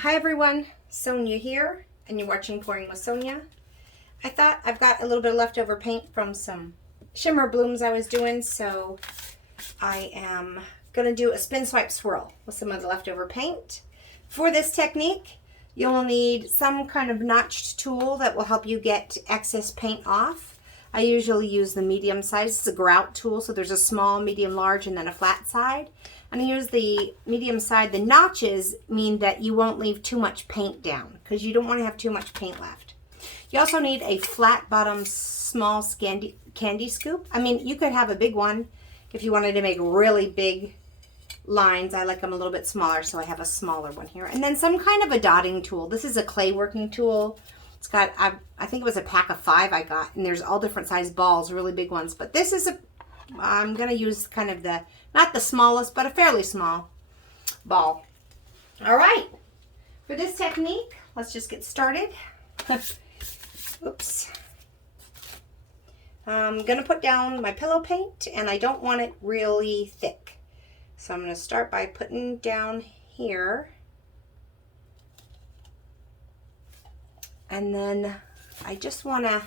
Hi everyone, Sonia here, and you're watching Pouring with Sonia. I thought I've got a little bit of leftover paint from some shimmer blooms I was doing, so I am going to do a spin swipe swirl with some of the leftover paint. For this technique, you'll need some kind of notched tool that will help you get excess paint off. I usually use the medium size. It's a grout tool, so there's a small, medium, large, and then a flat side. I'm going to use the medium side. The notches mean that you won't leave too much paint down because you don't want to have too much paint left. You also need a flat bottom small candy scoop. I mean, you could have a big one if you wanted to make really big lines. I like them a little bit smaller, so I have a smaller one here. And then some kind of a dotting tool. This is a clay working tool. It's got, I think it was a pack of 5 I got, and there's all different size balls, really big ones. But this is I'm going to use kind of the, not the smallest, but a fairly small ball. All right. For this technique, let's just get started. Oops. I'm going to put down my pillow paint, and I don't want it really thick. So I'm going to start by putting down here. And then I just want to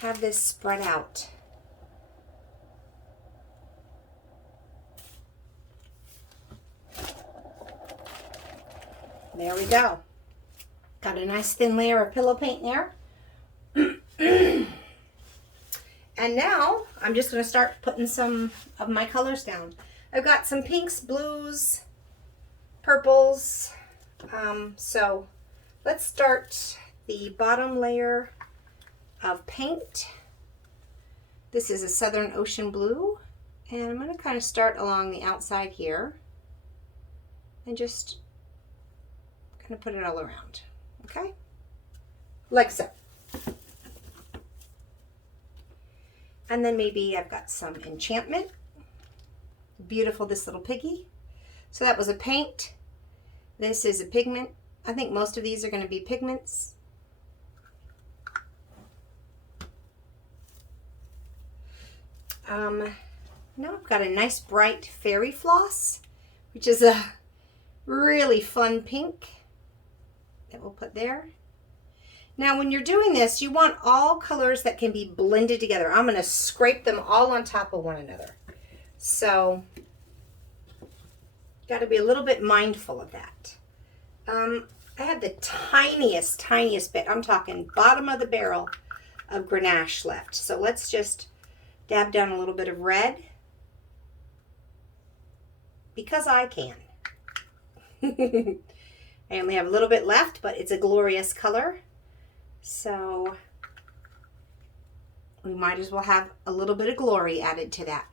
have this spread out. There we go. Got a nice thin layer of pillow paint there. And now I'm just going to start putting some of my colors down. I've got some pinks, blues, purples. So let's start the bottom layer of paint. This is a Southern Ocean blue, and I'm going to kind of start along the outside here and just kind of put it all around, okay? Like so. And then maybe I've got some enchantment. Beautiful, this little piggy. So that was a paint. This is a pigment. I think most of these are going to be pigments. Now I've got a nice bright fairy floss, which is a really fun pink that we'll put there. Now when you're doing this, you want all colors that can be blended together. I'm going to scrape them all on top of one another. So got to be a little bit mindful of that. I have the tiniest bit, I'm talking bottom of the barrel of Grenache left. So let's just dab down a little bit of red because I can. I only have a little bit left, but it's a glorious color. So we might as well have a little bit of glory added to that.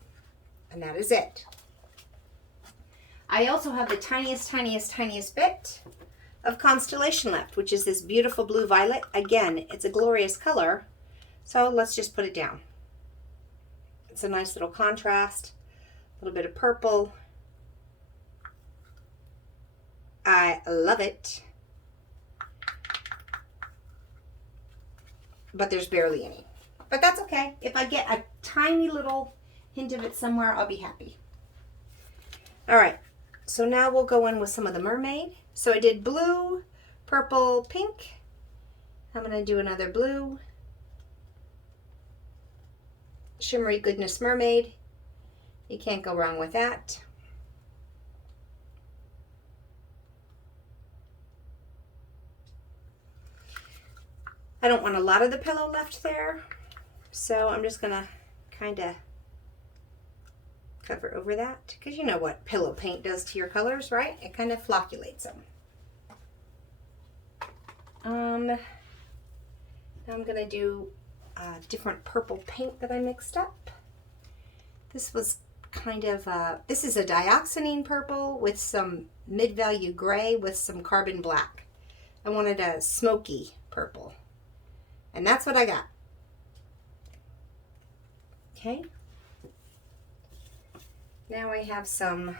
And that is it. I also have the tiniest bit of Constellation left, which is this beautiful blue violet. Again, it's a glorious color. So let's just put it down. It's a nice little contrast. A little bit of purple. I love it. But there's barely any. But that's okay. If I get a tiny little hint of it somewhere, I'll be happy. All right. So now we'll go in with some of the mermaid. So I did blue, purple, pink. I'm going to do another blue. Shimmery Goodness Mermaid. You can't go wrong with that. I don't want a lot of the pillow left there, so I'm just going to kind of cover over that, because you know what pillow paint does to your colors, right? It kind of flocculates them. Now I'm going to do a different purple paint that I mixed up. This was kind of, this is a dioxazine purple with some mid-value gray with some carbon black. I wanted a smoky purple. And that's what I got. Okay. Now I have some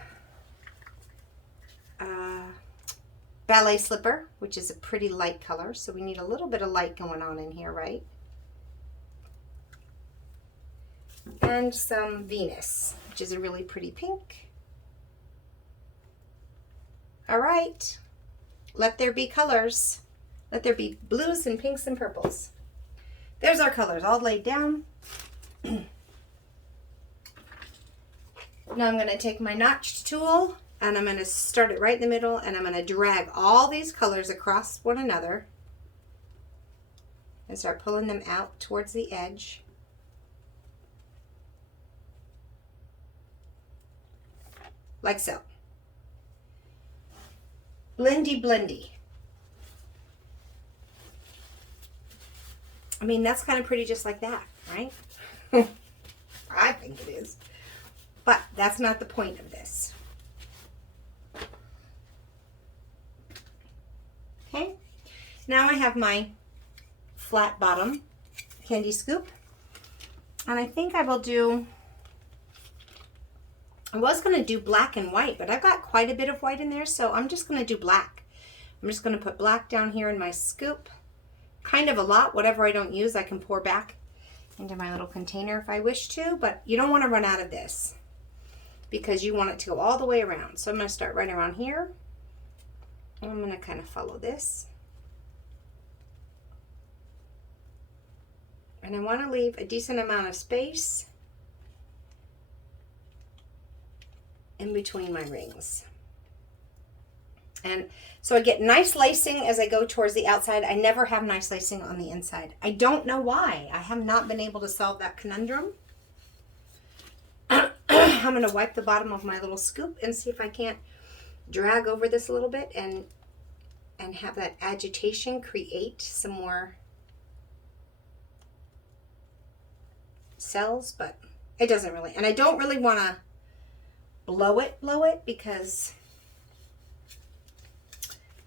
ballet slipper, which is a pretty light color. So we need a little bit of light going on in here, right? And some Venus, which is a really pretty pink. All right. Let there be colors. Let there be blues and pinks and purples. There's our colors all laid down. Now I'm going to take my notched tool and I'm going to start it right in the middle, and I'm going to drag all these colors across one another and start pulling them out towards the edge. Like so. Blendy, blendy. I mean, that's kind of pretty just like that, right? I think it is. But that's not the point of this. Okay. Now I have my flat bottom candy scoop. And I think I will do, I was going to do black and white, but I've got quite a bit of white in there, so I'm just going to do black. I'm just going to put black down here in my scoop. Kind of a lot. Whatever I don't use, I can pour back into my little container if I wish to, but you don't want to run out of this because you want it to go all the way around. So I'm going to start right around here. And I'm going to kind of follow this. And I want to leave a decent amount of space in between my rings. And so I get nice lacing as I go towards the outside. I never have nice lacing on the inside. I don't know why. I have not been able to solve that conundrum. I'm going to wipe the bottom of my little scoop and see if I can't drag over this a little bit and have that agitation create some more cells, but it doesn't really. And I don't really want to blow it because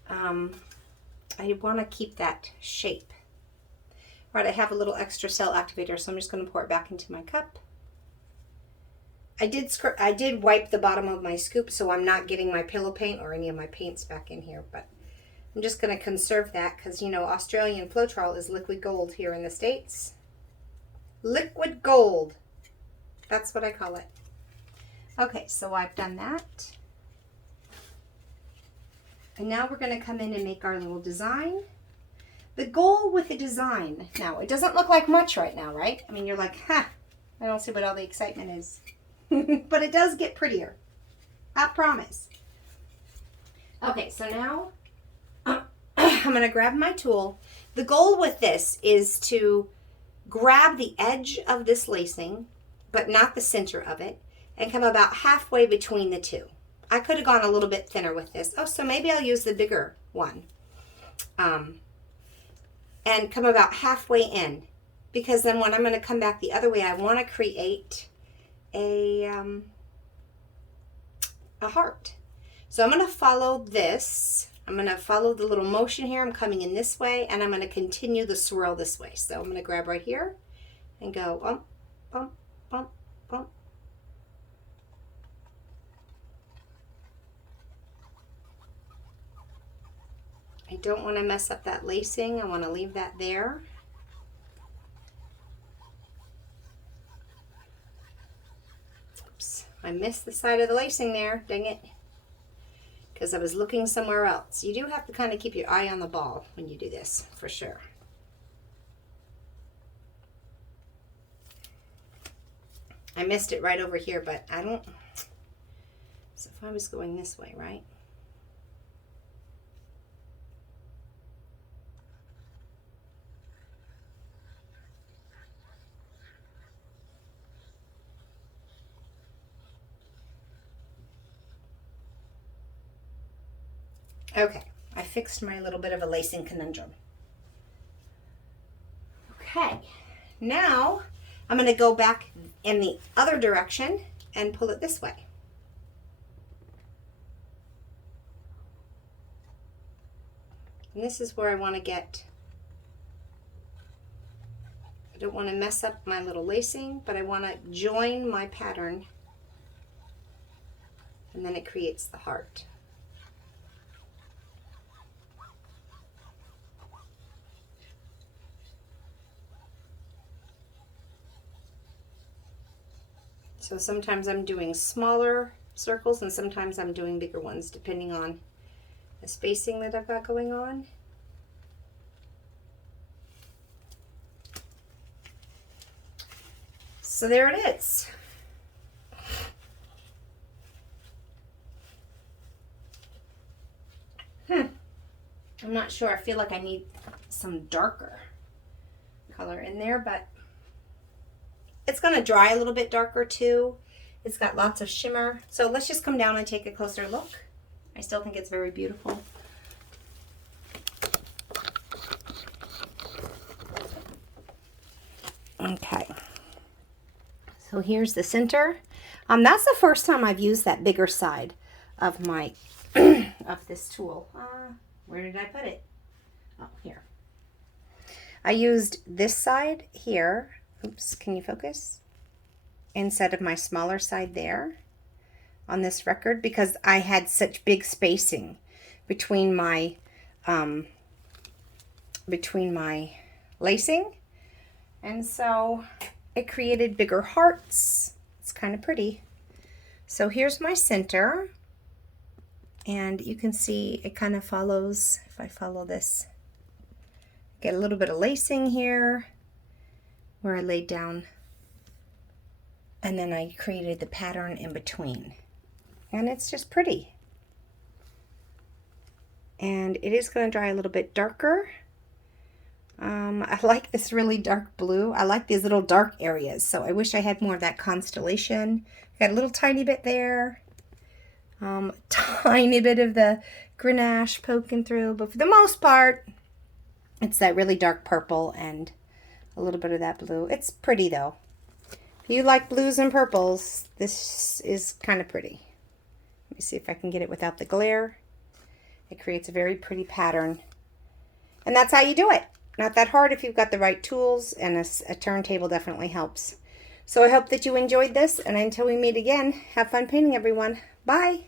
I want to keep that shape. All right, I have a little extra cell activator, so I'm just going to pour it back into my cup. I did wipe the bottom of my scoop, so I'm not getting my pillow paint or any of my paints back in here, but I'm just going to conserve that because, you know, Australian Floetrol is liquid gold here in the States. Liquid gold. That's what I call it. Okay, so I've done that. And now we're going to come in and make our little design. The goal with the design, now it doesn't look like much right now, right? I mean, you're like, I don't see what all the excitement is. But it does get prettier. I promise. Okay, so now I'm going to grab my tool. The goal with this is to grab the edge of this lacing, but not the center of it, and come about halfway between the two. I could have gone a little bit thinner with this. Oh, so maybe I'll use the bigger one. And come about halfway in. Because then when I'm going to come back the other way, I want to create a heart. So I'm going to follow this. I'm going to follow the little motion here. I'm coming in this way, and I'm going to continue the swirl this way. So I'm going to grab right here and go bump, bump, bump, bump. I don't want to mess up that lacing. I want to leave that there. Oops, I missed the side of the lacing there. Dang it. Because I was looking somewhere else. You do have to kind of keep your eye on the ball when you do this, for sure. I missed it right over here, but I don't... So if I was going this way, right? Okay, I fixed my little bit of a lacing conundrum. Okay, now I'm going to go back in the other direction and pull it this way. And this is where I want to get, I don't want to mess up my little lacing, but I want to join my pattern, and then it creates the heart. So sometimes I'm doing smaller circles and sometimes I'm doing bigger ones depending on the spacing that I've got going on. So there it is. I'm not sure. I feel like I need some darker color in there, but it's going to dry a little bit darker too. It's got lots of shimmer. So let's just come down and take a closer look. I still think it's very beautiful. Okay. So here's the center. That's the first time I've used that bigger side of my of this tool. Where did I put it? Oh, here. I used this side here. Oops, can you focus? Instead of my smaller side there on this record, because I had such big spacing between my lacing, and so it created bigger hearts. It's kind of pretty. So here's my center, and you can see it kind of follows. If I follow this, get a little bit of lacing here where I laid down, and then I created the pattern in between, and it's just pretty. And it is going to dry a little bit darker. I like this really dark blue. I like these little dark areas, so I wish I had more of that constellation. Got a little tiny bit there. Tiny bit of the Grenache poking through, but for the most part, it's that really dark purple and a little bit of that blue. It's pretty though. If you like blues and purples, this is kind of pretty. Let me see if I can get it without the glare. It creates a very pretty pattern. And that's how you do it. Not that hard if you've got the right tools, and a turntable definitely helps. So I hope that you enjoyed this, and until we meet again, have fun painting, everyone. Bye!